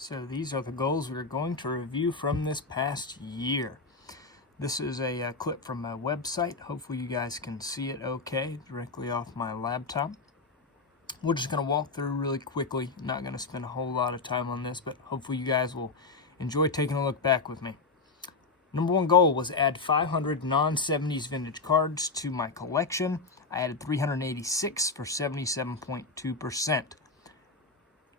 So these are the goals we're going to review from this past year. This is a clip from my website. Hopefully you guys can see it okay directly off my laptop. We're just going to walk through really quickly. Not going to spend a whole lot of time on this, but hopefully you guys will enjoy taking a look back with me. Number one goal was add 500 non-70s vintage cards to my collection. I added 386 for 77.2%.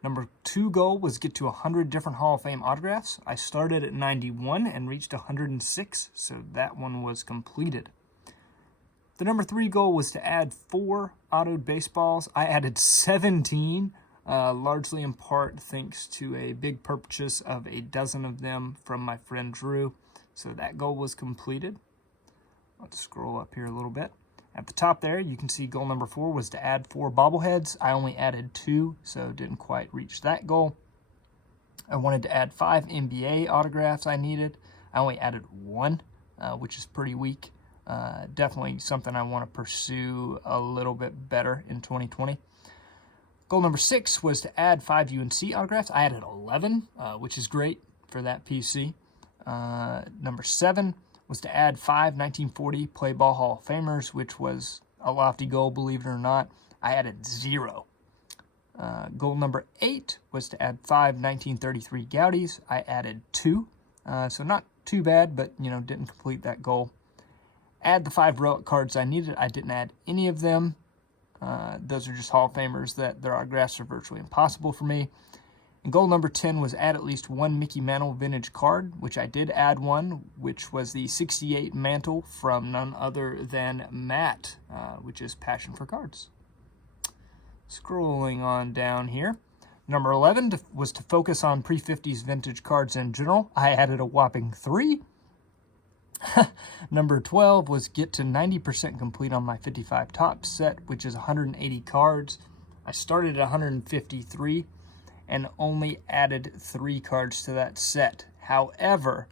Number two goal was get to 100 different Hall of Fame autographs. I started at 91 and reached 106, so that one was completed. The number three goal was to add 4 autoed baseballs. I added 17, largely in part thanks to a big purchase of a dozen of them from my friend Drew. So that goal was completed. Let's scroll up here a little bit. At the top there, you can see goal number 4 was to add 4 bobbleheads. I only added 2, so didn't quite reach that goal. I wanted to add 5 NBA autographs I needed. I only added 1, which is pretty weak. Definitely something I want to pursue a little bit better in 2020. Goal number 6 was to add 5 UNC autographs. I added 11, which is great for that PC. Number 7 was to add 5 1940 Play Ball Hall of Famers, which was a lofty goal, believe it or not. I added 0. Goal number 8 was to add 5 1933 Goudeys. I added 2. So not too bad, but didn't complete that goal. Add the 5 relic cards I needed. I didn't add any of them. Those are just Hall of Famers that their autographs are virtually impossible for me. And goal number 10 was add at least 1 Mickey Mantle vintage card, which I did add one, which was the 68 Mantle from none other than Matt, which is Passion for Cards. Scrolling on down here. Number 11 was to focus on pre-50s vintage cards in general. I added a whopping 3. Number 12 was get to 90% complete on my 55 Topps set, which is 180 cards. I started at 153. And only added 3 cards to that set. However,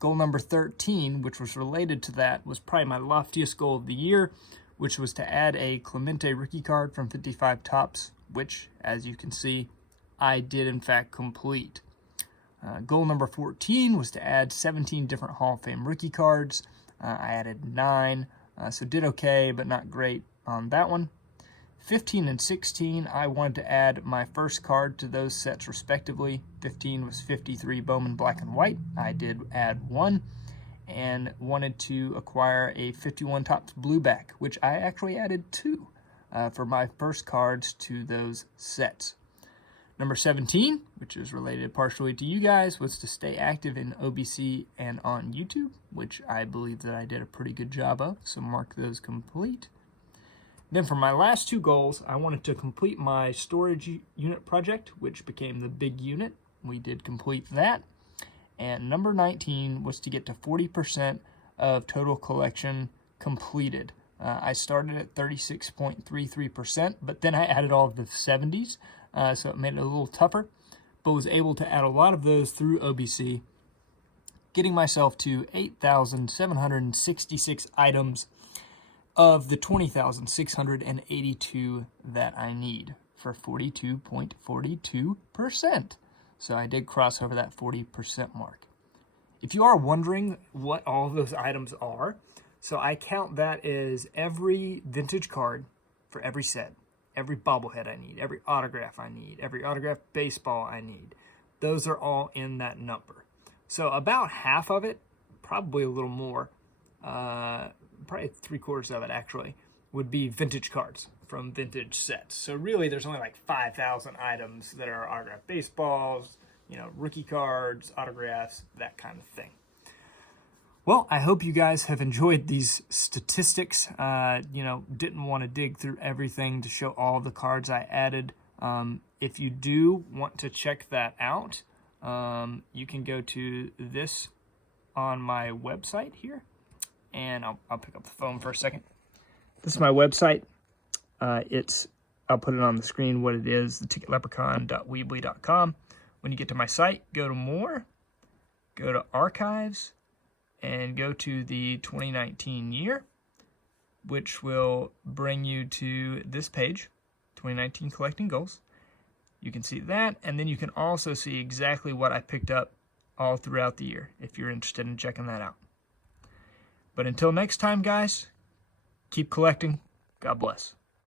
goal number 13, which was related to that, was probably my loftiest goal of the year, which was to add a Clemente rookie card from 55 Topps, which, as you can see, I did in fact complete. Goal number 14 was to add 17 different Hall of Fame rookie cards. I added 9, so did okay, but not great on that one. 15 and 16, I wanted to add my first card to those sets respectively. 15 was 53 Bowman Black and White. I did add 1 and wanted to acquire a 51 Topps Blueback, which I actually added 2 for my first cards to those sets. Number 17, which is related partially to you guys, was to stay active in OBC and on YouTube, which I believe that I did a pretty good job of, so mark those complete. Then for my last 2 goals, I wanted to complete my storage unit project, which became the big unit. We did complete that. And number 19 was to get to 40% of total collection completed. I started at 36.33%, but then I added all of the 70s, so it made it a little tougher, but was able to add a lot of those through OBC, getting myself to 8,766 items of the 20,682 that I need for 42.42%. So I did cross over that 40% mark. If you are wondering what all of those items are, so I count that as every vintage card for every set, every bobblehead I need, every autograph I need, every autographed baseball I need. Those are all in that number. So about half of it, probably a little more, probably 3/4 of it actually, would be vintage cards from vintage sets. So really there's only like 5,000 items that are autographed baseballs, rookie cards, autographs, that kind of thing. Well, I hope you guys have enjoyed these statistics. Didn't want to dig through everything to show all the cards I added. If you do want to check that out, you can go to this on my website here. And I'll pick up the phone for a second. This is my website. I'll put it on the screen what it is, theticketleprechaun.weebly.com. When you get to my site, go to More, go to Archives, and go to the 2019 year, which will bring you to this page, 2019 Collecting Goals. You can see that, and then you can also see exactly what I picked up all throughout the year if you're interested in checking that out. But until next time, guys, keep collecting. God bless.